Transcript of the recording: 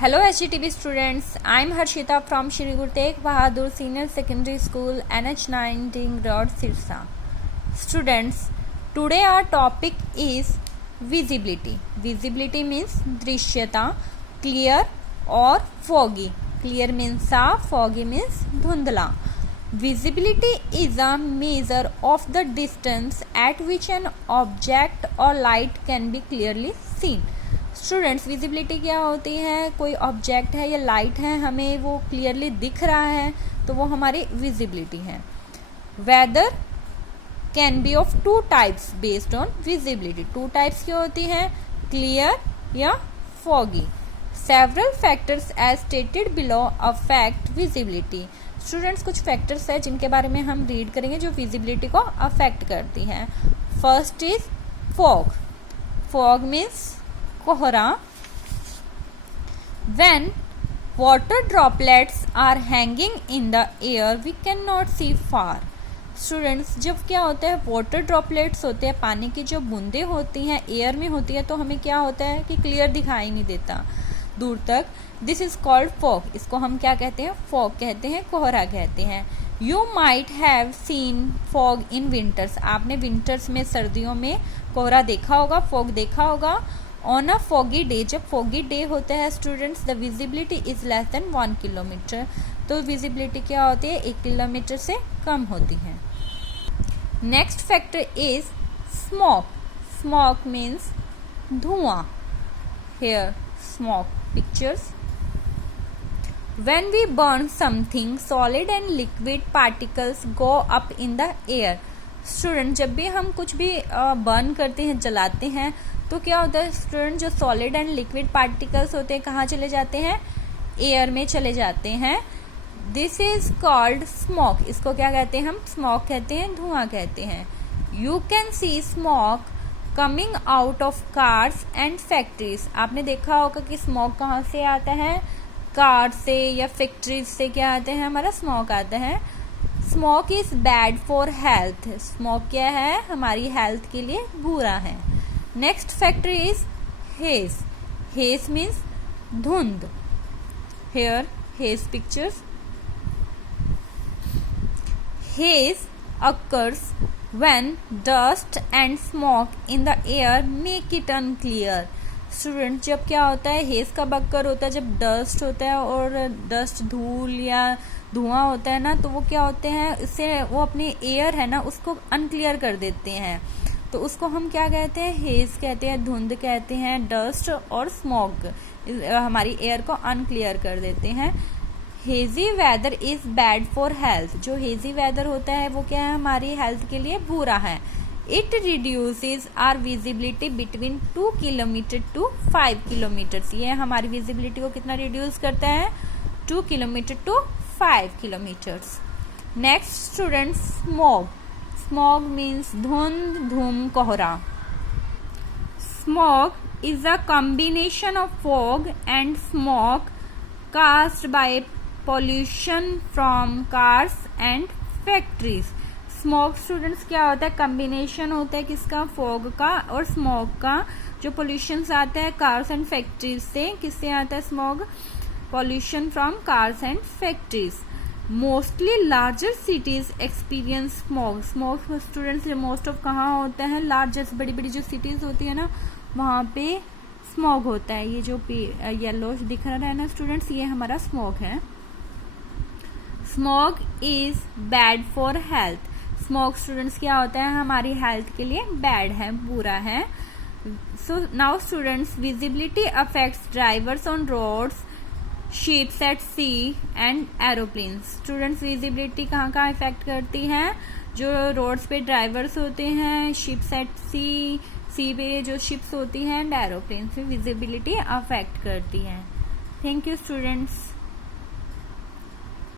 Hello HTB students, I am Harshita from Shri Guru Tegh Bahadur Senior Secondary School NH19 Road Sirsa. Students, today our topic is visibility. Visibility means drishyata, clear or foggy. Clear means साफ, foggy means धुंधला. Visibility is a measure of the distance at which an object or light can be clearly seen. Students, visibility क्या होती है? कोई object है या light है, हमें वो क्लियरली दिख रहा है तो वो हमारी विजिबिलिटी है. Weather can be of two types based on visibility. Two types की होती हैं, क्लियर या foggy. Several factors as stated below affect visibility. Students, कुछ फैक्टर्स है जिनके बारे में हम रीड करेंगे जो विजिबिलिटी को अफेक्ट करती हैं. First is fog. Fog means कोहरा. When water droplets are hanging in the air, we cannot see far. Students, जब क्या होता है, वाटर ड्रॉपलेट्स होते हैं, पानी की जो बूंदें होती हैं एयर में होती है, तो हमें क्या होता है कि क्लियर दिखाई नहीं देता दूर तक. This is called fog. इसको हम क्या कहते हैं? फॉग कहते हैं, कोहरा कहते हैं. You might have seen fog in winters. आपने विंटर्स में, सर्दियों में कोहरा देखा होगा, फॉग देखा होगा. ऑन अ फॉगी डे, जब फॉगी डे होता है students, the visibility is less than 1 kilometre. तो विजिबिलिटी क्या होती है? 1 किलोमीटर से कम होती है. Next factor is smoke. Smoke means धुआं. Here smoke pictures. When we burn something solid and liquid particles go up in the air. Student, जब भी हम कुछ भी बर्न करते हैं, जलाते हैं, तो क्या होता है स्टूडेंट, जो सॉलिड एंड लिक्विड पार्टिकल्स होते हैं कहाँ चले जाते हैं? एयर में चले जाते हैं. This is called smoke. इसको क्या कहते हैं हम? स्मोक कहते हैं, धुआं कहते हैं. You can see smoke coming out of cars and factories. आपने देखा होगा कि स्मोक कहाँ से आता है? कार से या फैक्ट्रीज से क्या आता है? हमारा स्मोक आता है. Smoke is bad for health. Smoke क्या है? हमारी हेल्थ के लिए बुरा है. Next factor is haze. Haze means धुंध. Here haze pictures. Haze occurs when dust and smoke in the air make it unclear. Student, जब क्या होता है, हेज कब अक्कर होता है? जब डस्ट होता है, और डस्ट धूल या धुआं होता है ना, तो वो क्या होते हैं, इससे वो अपनी एयर है ना उसको अनक्लियर कर देते हैं. तो उसको हम क्या कहते हैं? हेज कहते हैं, धुंध कहते हैं. डस्ट और स्मोक हमारी एयर को अनक्लियर कर देते हैं. Hazy weather is bad for health. जो हेजी वेदर होता है वो क्या है? हमारी हेल्थ के लिए बुरा है. It reduces our visibility between 2 kilometre to 5 kilometres. ये हमारी विजिबिलिटी को कितना रिड्यूस करता है? 2 kilometre to 5 kilometres. Next students, smoke. Smoke means धुंध, धूम, कोहरा. Smoke is a combination of fog and smoke caused by pollution from cars and factories. Smoke students क्या होता है? कॉम्बिनेशन होता है किसका? फॉग का और स्मोक का. जो पोल्यूशन आता है कार्स एंड फैक्ट्रीज से, किससे आता है smoke? Pollution from cars and factories. Mostly larger cities experience smoke. Smoke students most of कहाँ होता है? लार्जेस्ट, बड़ी बड़ी जो सिटीज होती है ना, वहाँ पे स्मोक होता है. ये जो येलो दिख रहा है ना स्टूडेंट्स, ये हमारा स्मोक है. Smoke is bad for health. Smoke students क्या होता है? हमारी हेल्थ के लिए बैड है, बुरा है. So now students, visibility affects drivers on roads, ships at sea and aeroplanes. Students, visibility कहाँ कहाँ इफेक्ट करती है? जो रोड्स पे ड्राइवर्स होते हैं, शिप्स एट सी, सी पे जो शिप्स होती हैं, एंड एरोप्लेन्स पे विजिबिलिटी अफेक्ट करती है. Thank you students.